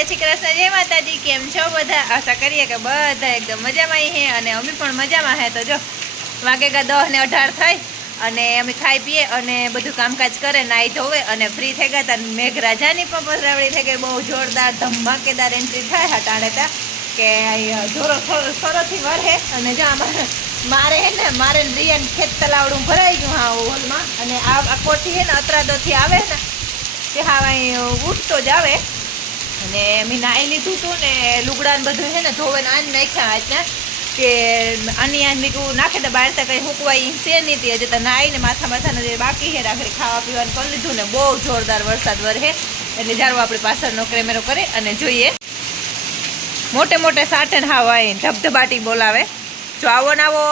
જય શ્રી કૃષ્ણ જય માતાજી, કેમ છો બધા? આશા કરીએ કે બધા એકદમ મજામાં હે અને અમે પણ મજામાં હે. તો જો વાગેગા દસ ને અઢાર થાય અને અમે ખાઈ પીએ અને બધું કામકાજ કરે, નાઈ ધોવે અને ફ્રી થઈ ગયા હતા. મેઘરાજાની પણ પસરાવડી થઈ ગઈ. બહુ જોરદાર ધમાકેદાર એન્ટ્રી થાય હટાણે તા કે જોરો સરોથી વરહે અને જો અમારે મારે હે ને, મારે રિયન ખેત તલાવડું ભરાઈ ગયું હા હોલમાં. અને આ કોઠી હે ને, અત્રાદોથી આવે ને, તે હા ઉઠતો જ આવે. અને મેં નાહી લીધું હતું ને લુગડા ને બધું છે ને ધોવે આજ નાખ્યા આજના કે આની આજ મેં નાખે તો બહાર તો કંઈ હુકવાય છે નહીં. તે હજી તો નાહીને માથા માથાને જે બાકી છે આખરે ખાવા પીવાનું કરી લીધું ને બહુ જોરદાર વરસાદ વરહે એટલે જારું આપણે પાછળનો કેમેરો કરે અને જોઈએ. મોટે મોટે સાટન હાવ આવીને ધબધબાટી બોલાવે. જો આવો ને આવો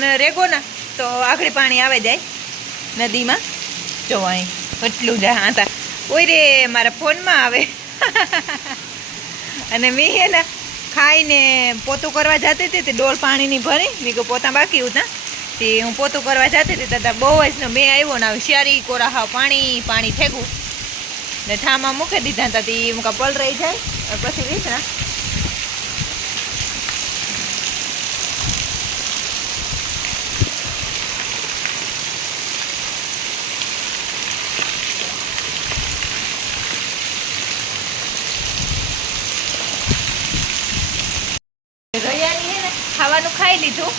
ને રેગો ને, તો આગળ પાણી આવે જાય નદીમાં. જો અહીં એટલું જ હા તા ઓય રે, મારા ફોનમાં આવે. અને મેં હે ને ખાઈને પોતું કરવા જતી હતી તે ડોલ પાણીની ભરી. મેં કહું પોતા બાકી હતા તે હું પોતું કરવા જતી હતી તથા બહુ જ મેં આવ્યો ને શિયારી કોરા હા પાણી પાણી ફેંકું ને ઠામાં મૂકી દીધા હતા તે મૂકા પલ રહી જાય. પછી રીતના રૈયાની હે ને ખાવાનું ખાઈ લીધું.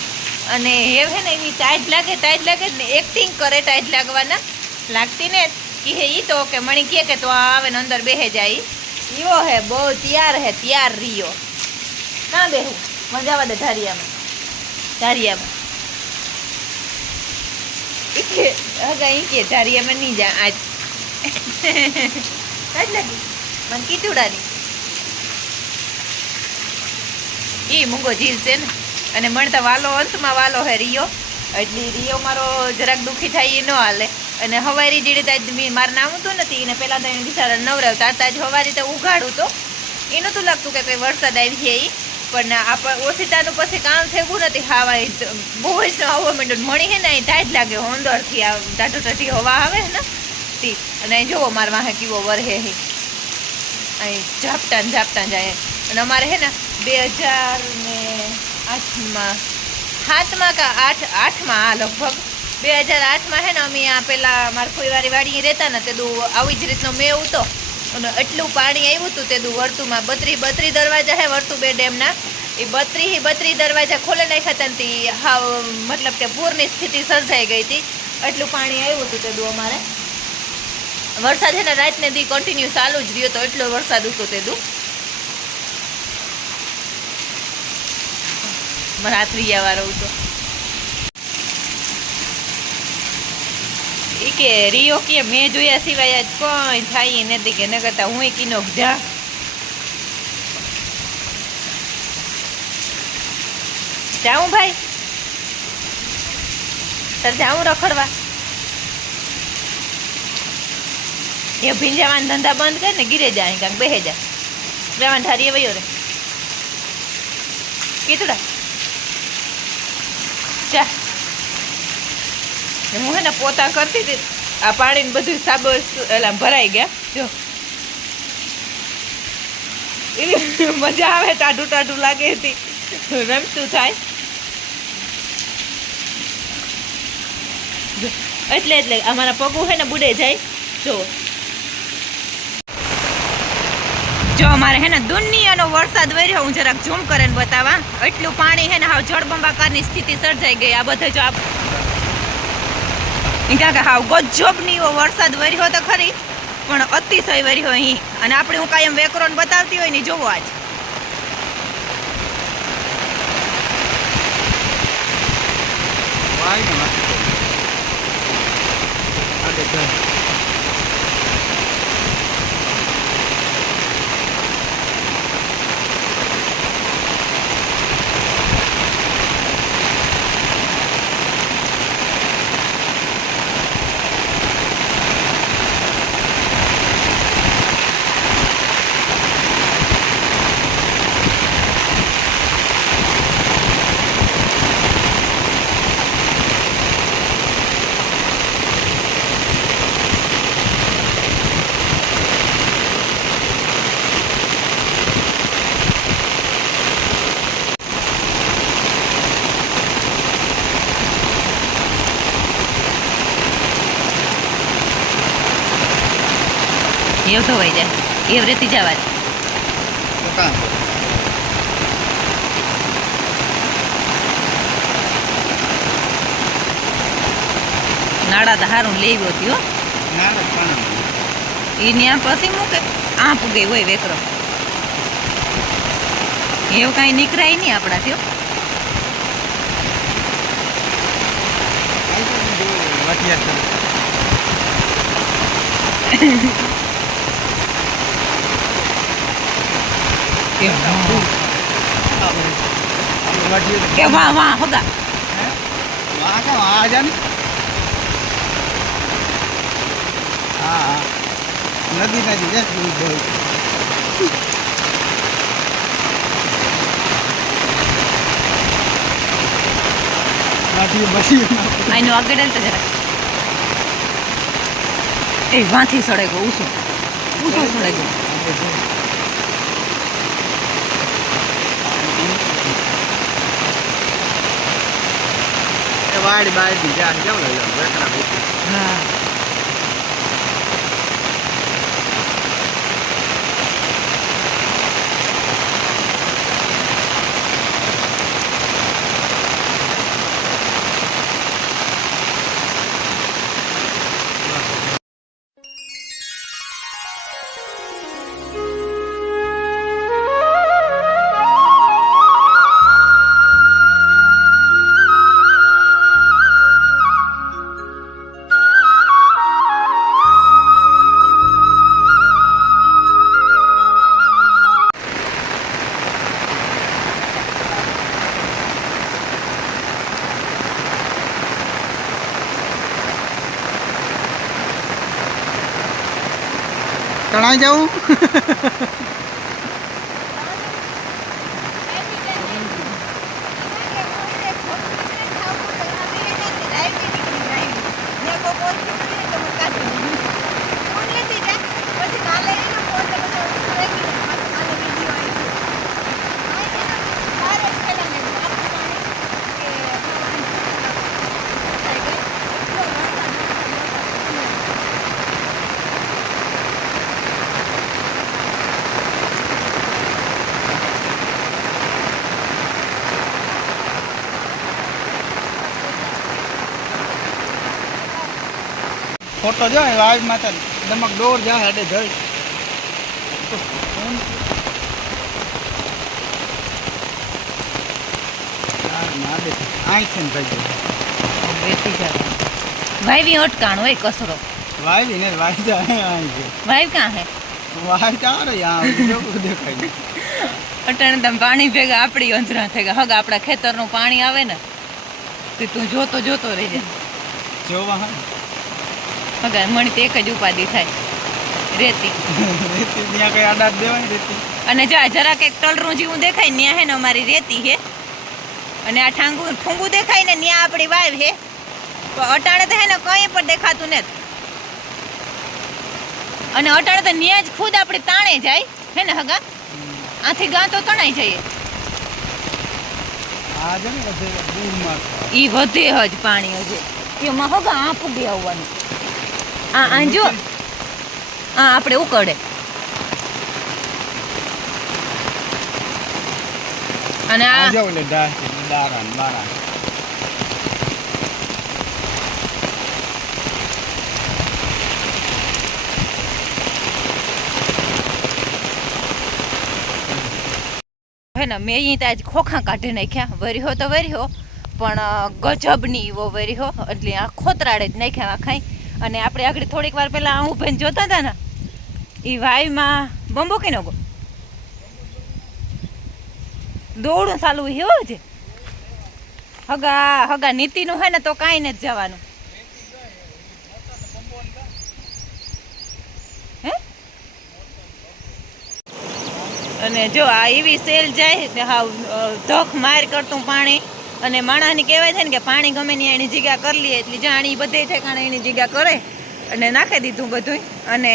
અને એ હે ને એની ટાઈટ લાગે ટાઈટ લાગે ને એક્ટિંગ કરે ટાઈટ લાગવાના. લાગતી ને કે ઈ તો કે મણી કહે કે તો આવે ને અંદર બેહે જાય ઈવો હે, બહુ તૈયાર હે, તૈયાર રહ્યો. ના બેહું, મજા આવે ધારિયામાં. ધારિયામાં. ઈ કે કે ધારિયામાં નહીં જા આજ. આજ લાગી. મને કીધુડાની એ મૂંગો જીલ છે ને. અને મળતા વાલો, અંતમાં વાલો હે રિયો. એટલે રિયો મારો જરાક દુઃખી થાય એ ન હાલે. અને હવારી જેડી તાજ મારે નામ હતું નથી એને પહેલાં તો એને બિચારા નવરાવતા તાજ હવારી તો ઉઘાડું તો. એ નહોતું લાગતું કે કંઈ વરસાદ આવી છે એ પણ આપણે ઓછીતાનું પછી કામ થયું નથી. હવા બહુ જ આવવા માંડ્યું. મણી હે ને અહીં તાજ લાગે. હોંદરથી આ ટાટો ટાટી હવા આવે ને. તી. અને અહીં જુઓ મારા વાહે કેવો વરહે હે. અહીં ઝાપટા ઝાપટા જાય. અને અમારે હે ને બે હજાર ને આઠમાં. સાતમાં કા આઠ? આઠમાં? આ લગભગ. બે હજાર આઠમાં હે ને અમે આ પેલા મારા ફોઈવારી વાડી રહેતા ને તે દુ આવી જ રીતનો મેં ઉતો. અને એટલું પાણી આવ્યું હતું તે વર્તુમાં બત્રી બત્રી દરવાજા હે વર્તુ બે ડેમના. એ બત્રી બત્રી દરવાજા ખોલે નાખ્યા હતા ને તે હાવ, મતલબ કે પૂરની સ્થિતિ સર્જાઈ ગઈ હતી એટલું પાણી આવ્યું હતું તે અમારે. વરસાદ છે ને રાતને દી કન્ટિન્યુ ચાલુ જ રહ્યો તો એટલો વરસાદ હતો તે દુ. મારા જવા રહું તો એ કે, રિયો કે, મેં જોયા સિવાય આજ કોઈ થાય નથી કે, ન કરતા હું કીનો જા. જાઉં ભાઈ. તાર જાઉં રખડવા. એ ભીંજાવાના ધંધા બંધ કર ને, ગીરે જાય કાંક, બેહે જા. રહેવાન ઠારીએ વયો રે. કીધું જા. હું હે પોતા કરતી હતી. આ પાણીને બધું સાબો એટલે ભરાઈ ગયા. જો. એની મજા આવે ટાઢું ટાઢું લાગે હતી. રમતું થાય? એટલે એટલે અમારા પગું હે ને બુડે જાય. જો. જો અમારે હે ને દુનિયાનો વરસાદ વર્યો, હું જરાક ઝૂમ કરીને બતાવા. એટલું પાણી હે ને હાવ જળબંબાકારની સ્થિતિ સર્જાઈ ગઈ. આ બધે જો આપ કારણ કે હાવ ગજબની વરસાદ વર્યો તો ખરી, પણ અતિશય વર્યો અહીં. અને આપણે હું કાયમ વેકરોન બતાવતી હોય ને જોવો આજ. વાય એવું ધોવાઈ જાય એવરે રીતે જવા? નાડા તો હારું લેવો ના એ ત્યાં પછી મૂકે આંપ ગઈ હોય વેકરો. એવું કાંઈ નીકળાય નહીં આપણા થયો આઈ તો જો વાટિયા કરે. આપણે વાટિયા કે વાહ વાહ હોગા વાહ કે વાહ આજાની હા નદી ના જીજે દૂધ આઈનો તો જરા. એ વાંથી સડે ગયો ઊંચો ઊંચો સડે ગયો વાડી બાડી જા કેમ લઈ વેકડા બેસી હા. તણાઈ જાઉં? ફોટો જો લાઈવમાં દમક દોર જા હેડે જઈ. જાય વાઈવી અટકાણ હોય કસરો. વાઈ ને વાઈ જાય આઈ છે. વાઈવ કાં હે? વાઈ જા રે યાર દેખાય અટાણે તમે પાણી ભેગા આપણી અંજરા થઈ ગયા હગ આપણા ખેતરનું પાણી આવે ને તે તું જોતો જોતો રહી જાય. જોવા હા હગા મણી તો એક જ ઉપાધિ થાય. રેતી. ત્યાં કઈ આડાત દેવાય રેતી? અને જા જરાક એક ટલરું જેવું દેખાય ત્યાં હે ને અમારી રેતી હે. અને આ ઠાંગુ ઠુંગું દેખાય ને ત્યાં આપણી વાવ હે. અટાણે તો હે ને કંઈ પણ દેખાતું ને અને અટાણે તો ન્યા જ ખુદ આપણી તાણે જાય. હે ને હગા? આથી ગાં તો તણાઈ જઈએ. ઈ વધે જ પાણી હજે. એમાં હગા આ બે આવવાનું. આ આ જો. આ આપણે ઉકળે. અને આ આ જો એટલે ડા દારા ને મેં અહીં ત્યાં ખોખા કાઢી નાખ્યા. વર્યો તો વર્યો પણ ગજબની એવો વર્યો એટલે આ ખોતરાડે જ નાખ્યા આખાઈ અને આપણે આગળ થોડીક વાર પહેલાં હું બેન જોતા હતા ને એ વાયમાં બંબો કે નગો દોડું ચાલુ હેવો છે હગા હગા નીતિનું હોય ને તો કાંઈ નથી જવાનું. અને જો આ એવી સેલ જાય હાવ અ, માર કરતું પાણી. અને માણસને કહેવાય છે ને કે પાણી ગમે ની એની જગ્યા કરી લઈએ, એટલે જાણી બધે ઠેકાણે એની જગ્યા કરે અને નાખી દીધું બધું અને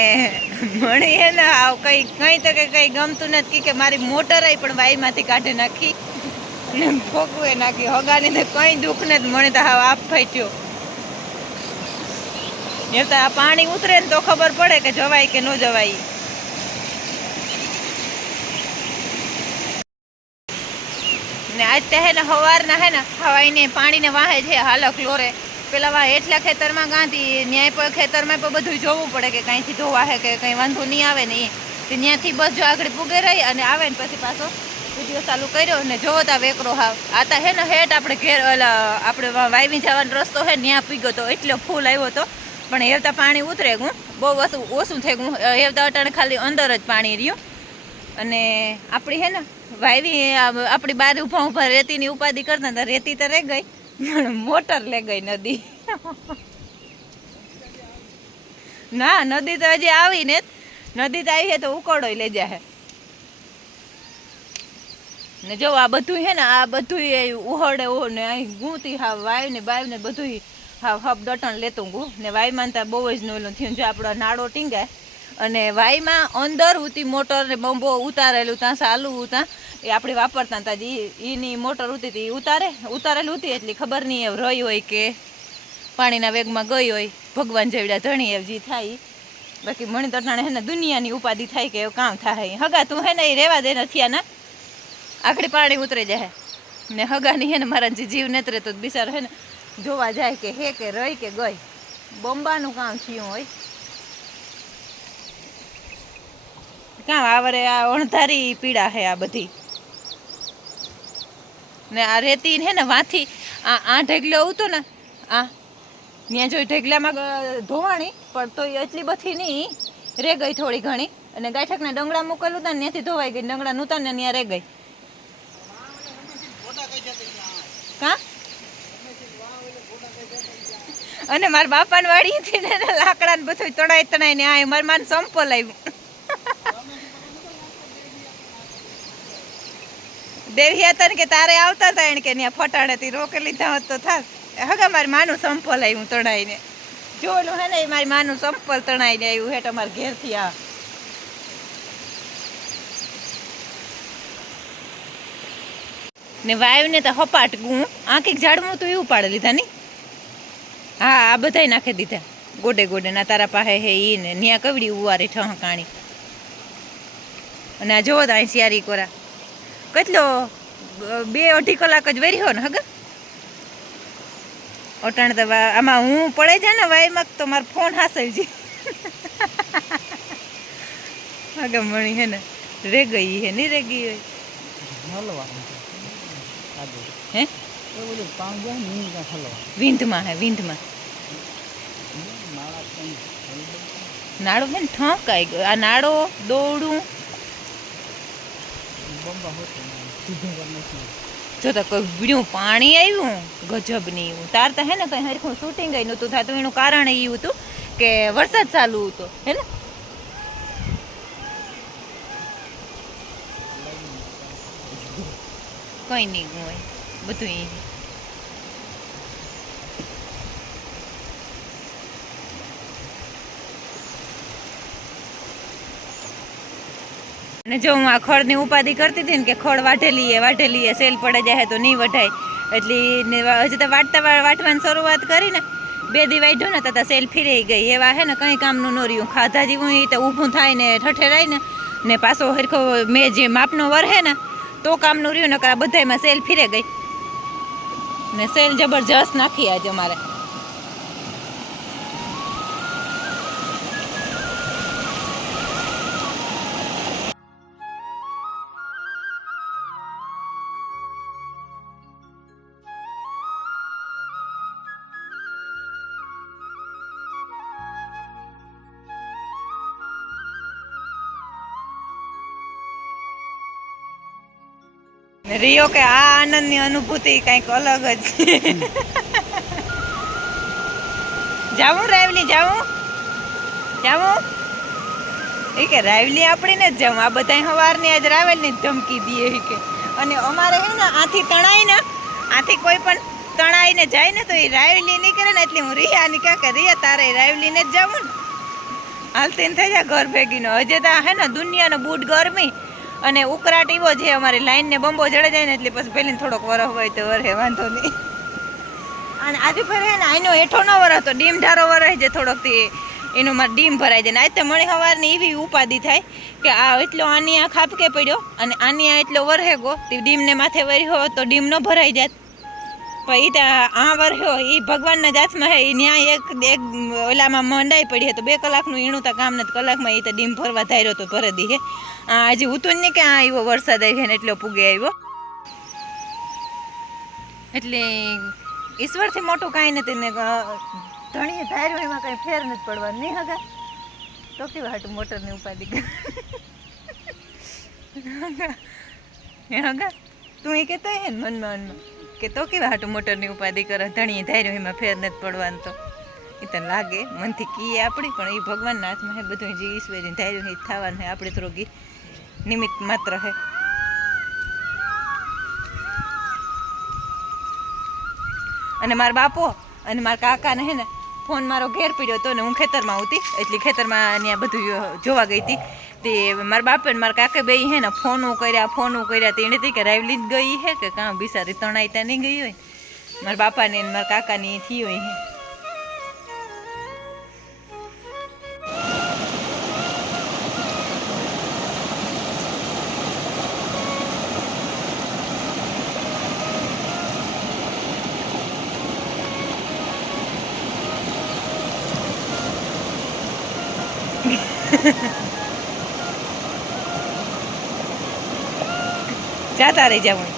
મણી હે ને કઈ કઈ તો કે કઈ ગમતું નથી કે મારી મોટર આવી પણ વાઈમાંથી કાઢી નાખી ને ફોકવે નાખી. હગાની ને કઈ દુઃખ નથી. મને તો હાવ આપ ફાટ્યો. એ તો આ પાણી ઉતરે ને તો ખબર પડે કે જવાય કે ન જવાય ને આજ તે હે ને હવારના હે ને હવાઈને પાણીને વાહે છે હાલો ક્લોરે પેલા વા એટલા ખેતરમાં ગાંધી, ન્યાય પર ખેતરમાં પણ બધું જોવું પડે કે કાંઈથી ધોવા હે કે કંઈ વાંધો નહીં આવે ને એ તે ત્યાંથી બસ જો આગળ પૂગે રહી અને આવે ને પછી પાછો વીડિયો ચાલુ કર્યો ને જોવો તા વેકરો હાવ. આતા હે ને હેઠ આપણે ઘેર ઓલા આપણે વાવી જવાનો રસ્તો હે ત્યાં પીગયો તો એટલો ફૂલ આવ્યો તો. પણ હેવતા પાણી ઉતરે હું બહુ ઓછું ઓછું થઈ ગયું હેવતા અટાણે ખાલી અંદર જ પાણી રહ્યું. અને આપણી હે ને વાયવી આ- આપણી બાર ઊભા ઊભા રેતીની ઉપાધિ કરતા હતા, રેતી તો રહી ગઈ મોટર લે ગઈ નદી. ના, નદી તો હજી આવી ને નદી તો આવી તો ઉકોડો લઈ જાય ને જો આ બધું છે ને, આ બધું ઉહડે ઉહ ને અહીં ગુંતી હા વાય ને બાય ને બધું હાવ હબ દટણ લેતું ગુ ને વાય તો બહુ જ નોલું થયું જો આપણો નાડો ટીંગાય અને વાયમાં અંદર ઉતી મોટર ને બંબો ઉતારેલું ત્યાં ચાલુ ત્યાં એ આપણે વાપરતા હતા એની મોટર ઉતી હતી ઉતારે. ઉતારેલું હતી એટલી ખબર નહીં એવ રહી હોય કે પાણીના વેગમાં ગઈ હોય. ભગવાન જેવડા ધણી એવ જે થાય. બાકી મણી તટાણે હે ને દુનિયાની ઉપાધિ થાય કે એવું કામ થાય. હગા તું હે ને એ રહેવા દે નથી આના આખડી પાણી ઉતરી જાય. ને હગાની હે ને મારા જે જીવ નેત્રે તો બિચારો હે ને જોવા જાય કે હે કે રહી કે ગઈ. બોમ્બાનું કામ થયું હોય. કામ આવરે આ અણધારી પીડા હે આ બધી? ને આ રેતી હે ને વાથી આ આ ઢેગલો આવતો ને, આ ત્યાં જો ઢેગલામાં ધોવાણી, પણ તો એટલી બધી નહીં રે ગઈ થોડી ઘણી. અને ગાયઠકને ડંગળા મોકલું હતા ને ત્યાંથી ધોવાઈ ગઈ, ડંગળા નહોતા ને ત્યાં રે ગઈ. કા? અને મારા બાપાને વાળી હતી ને લાકડા ને બધું તણાઈ તણાઈ ને આ મારા માન સંપો આવ્યું દેવી હતા ને કે તારે આવતા હતા એને કે ત્યાં ફટાણેથી રોકે લીધા હોત તો થાત. હગા મારી માનું સંપલ આવ્યું તણાઈને. જોયેલું હે ને મારી માનું સંપલ તણાઈને આવ્યું હે તમારા ઘેરથી આ. ને વાયુને તો હપાટ ગું આંખી ઝાડમાં તો એવું પાડી લીધા ની હા, આ બધાય નાખી દીધા. ગોડે ગોડે ના તારા પાસે હે ઈ ને, ન્યા કવડી ઉવારી ઠહકાણી. અને આ જોવો તો અહીં સિયારી કોરા. કેટલો બે અઢી કલાક જ વેર્યો ને હગ? અટાણ તો આમાં હું પડે છે ને વાયમાં તો મારો ફોન હાસવજી હગા મણી હે ને રે ગઈ હે નહીં રે ગઈ હોય. છે હે? ને વિંધમાં હે વિંધમાં. માળા કંઈ નાડો હે ને ગયો. આ નાડો દોડું બંબા હોતો ને સીધું પર નથી જો તો કોઈ બીડું પાણી આવ્યું ગજબની એવું. તાર તો હે ને કંઈ હરખું શૂટિંગ ગઈ નહોતું થતું એનું કારણ એવું હતું કે વરસાદ ચાલુ હતો હે ને? કઈ નહીં હોય બધું અને જો હું આ ખડની ઉપાધિ કરતી હતી ને કે ખડ વાઢેલી એ વાઢેલી એ સેલ પડે જાય તો નહીં વઢાય. એટલે હજી તો વાટતા વાટવાની શરૂઆત કરી ને, બે દી વાઢ્યું ને તો સેલ ફીરાઈ ગઈ. એવા હે ને કંઈ કામનું ન રહ્યું. ખાધા જેવું એ તો ઊભું થાય ને ઠઠેરાય ને ને પાછો હરખો મેં જે માપનો વર હે ને, તો કામનું રહ્યું ને આ બધાયમાં સેલ ફીરે ગઈ. ને સેલ જબરજસ્ત નાખી આજે અમારે. રિયો કે આ આનંદની અનુભૂતિ કંઈક અલગ જ. જાવું રાવલી જાવું જાવું એ કે રાવલી આપણી ને જ જાઉં. આ બધા સવારની આજ રાવલની ધમકી દે એ કે. અને અમારે હે ને આથી તણાઈને આથી કોઈ પણ તણાઈને જાય ને તો એ રાવલી નીકળે ને એટલે હું રિયાની કે રિયા, તારે રાવલીને જ જાવું ને. હાલતી થઈ જાય ઘર ભેગીનો. હજે તો હે ને દુનિયાનો બૂટ ગરમી. અને ઉકરાટ એવો છે, અમારી લાઈન ને બંબો જડે જાય ને એટલે પછી પેલી થોડોક વરહ હોય તો વરહે, વાંધો નહીં. અને આજે ફરે ને આનો હેઠો ન વરહ તો ડીમ ઢારો વરહે છે થોડોકથી એનું મારે ડીમ ભરાઈ જાય ને આજ તો મણી સવારની એવી ઉપાધિ થાય કે આ એટલો આની આ ખાપકે પડ્યો અને આની આ એટલો વરહે ગો તે ડીમને માથે વરી વર્યો તો ડીમ ન ભરાઈ જાત. પણ ઈ તો આ વર્યો એ ભગવાનના જાતમાં હે એ ન્યાય એક એક ઓલામાં મંડાઈ પડી તો બે કલાકનું ઈણું તો કામ નથી. કલાકમાં એ તો ડીમ ભરવા ધાર્યો તો ભરે દી હે. આ હજી ઉતું ને કે આ આવ્યો વરસાદ આવી ને એટલો પૂગે આવ્યો. એટલે ઈશ્વરથી મોટું કાંઈ નથી ને ધણીએ ધાર્યું, એમાં કાંઈ ફેર નથી પડવાનું. નહીં હગા? તો કેવા હાટું મોટરની ઉપાધિ હગા? તું એ કહેતો હે ને મનમાં મનમાં. કે તો કેવા હાટું મોટરની ઉપાધિ કરે? ધણીએ ધાર્યું, એમાં ફેર નથી પડવાનું તો. એ તો લાગે? મનથી કીએ આપણી, પણ એ ભગવાનના હાથમાં હે બધું જે ઈશ્વરી ધાર્યું એ થવાનું આપણે થોડુંક ઈ નિમિત્ત માત્ર હે. અને મારા બાપો અને મારા કાકાને હે ને, ફોન મારો ઘેર પીડ્યો હતો ને હું ખેતરમાં હતી એટલે ખેતરમાં ત્યાં બધું જોવા ગઈ હતી. તે મારા બાપે ને મારા કાકે બે હે ને ફોનો કર્યા ફોનો કર્યા, તે એને કે રાવલી જ ગઈ હે કે કાં બિસારી તણાઈ ત્યાં નહીં ગઈ હોય? મારા બાપાને મારા કાકાની થઈ હોય હે. જાતા રહી જાવ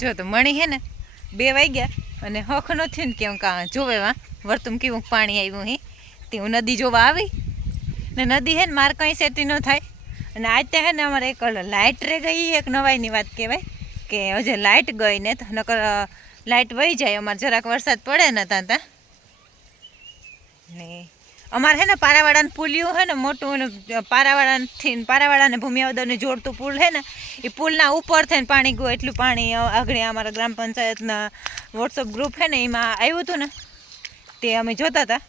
જો તો મણી હે ને, બે વાગ્યા અને હખ નથી ને કેમ કા જોવે વા, વર્તુમ કેવું પાણી આવ્યું હે, તે હું નદી જોવા આવી ને નદી હે ને મારે કંઈ સેતી ન થાય. અને આજ તે હે ને અમારે એક લાઇટ રે ગઈ એક નવાઈની વાત કહેવાય, કે હજે લાઇટ ગઈ ને તો નકર લાઇટ વહી જાય, અમારે જરાક વરસાદ પડે ને ત્યાં ત્યાં. ને અમારે હે ને પારાવાડાનું પુલિયું હે ને, મોટું પારાવાડાથી પારાવાડાને ભૂમિયાવદરને જોડતું પુલ હે ને, એ પુલના ઉપર થઈને પાણી ગયું. એટલું પાણી આગળ અમારા ગ્રામ પંચાયતના વોટ્સઅપ ગ્રુપ હે ને, એમાં આવ્યું હતું ને, તે અમે જોતા હતા.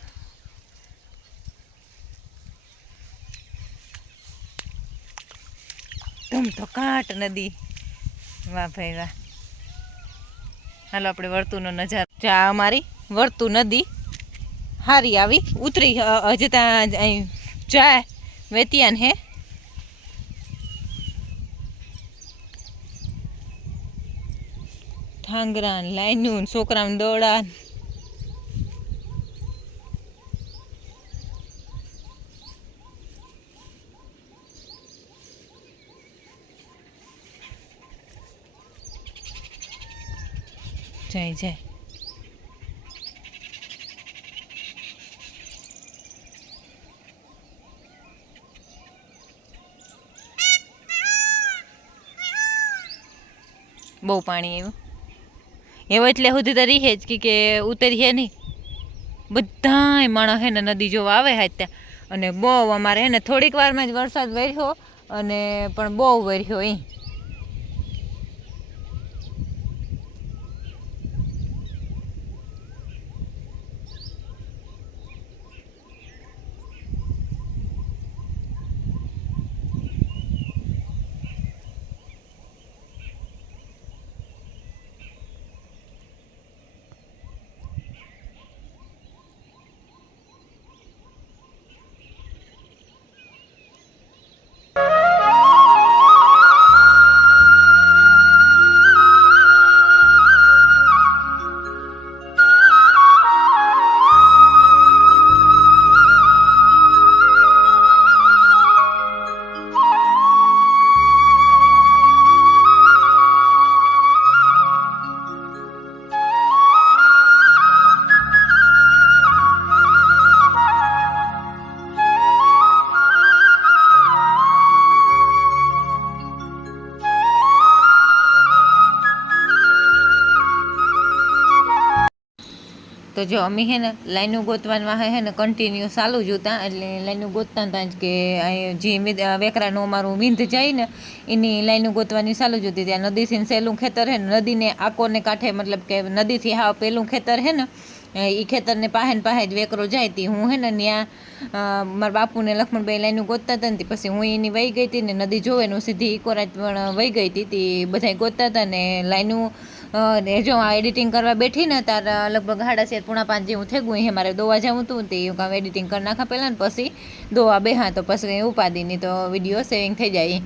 ધમ તો કાંટ નદી. વાહ ભાઈ વાહ. હાલો, આપણે વર્તુનો નજારો. જા અમારી વર્તુ નદી. હારી આવી. ઉતરી હજે ત્યાં જાય વેતિયાન હે. ઠાંગરા લાઈનું છોકરાને દોડા જય જાય. બહુ પાણી આવ્યું. એવો એટલે સુધી તો રીહે જ કે ઉતરીએ નહીં. બધાય માણસ હે ને નદી જોવા આવે હા ત્યાં. અને બહુ અમારે હે ને થોડીક વારમાં જ વરસાદ વર્યો અને પણ બહુ વર્યો અહીં તો જો અમે હે ને લાઈનું ગોતવાનું હે ને કન્ટિન્યુ ચાલુ જ હતા. એટલે લાઈનું ગોતતા હતા જ કે જે વેકરાનું અમારું વિંધ જાય ને, એની લાઈનું ગોતવાની ચાલુ જ હતી. ત્યાં નદીથી સહેલું ખેતર હે ને, નદીને આકોને કાંઠે મતલબ કે નદીથી હા પહેલું ખેતર હે ને, એ ખેતરને પાહે ને પાહે જ વેકરો જાય તી. હું હે ને ત્યાં મારા બાપુને લક્ષ્મણભાઈ લાઈનું ગોતતા હતા ને પછી હું એની વહી ગઈ હતી ને નદી જોવે ને સીધી ઇકોરાજ પણ વહી ગઈ હતી તી. બધાએ ગોતતા હતા ને લાઈનું ને જો આ એડિટિંગ કરવા બેઠી ને તાર લગભગ સાડા ચાર પૂણા પાંચ જેવું થઈ ગયું એ મારે દોવા જવું હતું, તે એવું કામ એડિટિંગ કરી નાખા પહેલાં ને પછી દોવા બેહા, તો પછી ઉપાદીની તો વીડિયો સેવિંગ થઈ જાય.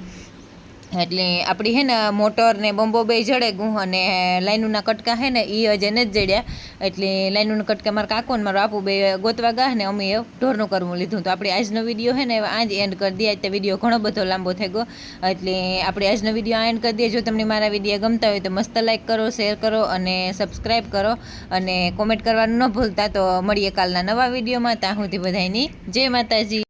એટલે આપણી હે ને મોટર ને બંબો બે જડે ગું અને લાઈનુના કટકા હે ને એ હજે નથી જડ્યા. એટલે લાઈનુના કટકા મારા કાકો ને મારા બાપુ બે ગોતવા ગયા ને અમે એ ઢોરનું કરવું લીધું તો આપણે આજનો વીડિયો હે ને આજ એન્ડ કરી દઈએ. તે વીડિયો ઘણો બધો લાંબો થઈ ગયો. એટલે આપણે આજનો વીડિયો આ એન્ડ કરી દઈએ. જો તમને મારા વીડિયો ગમતા હોય તો મસ્ત લાઈક કરો શેર કરો અને સબસ્ક્રાઈબ કરો. અને કોમેન્ટ કરવાનું ન ભૂલતા તો મળીએ કાલના નવા વિડીયોમાં ત્યાં સુધી બધાની જય માતાજી.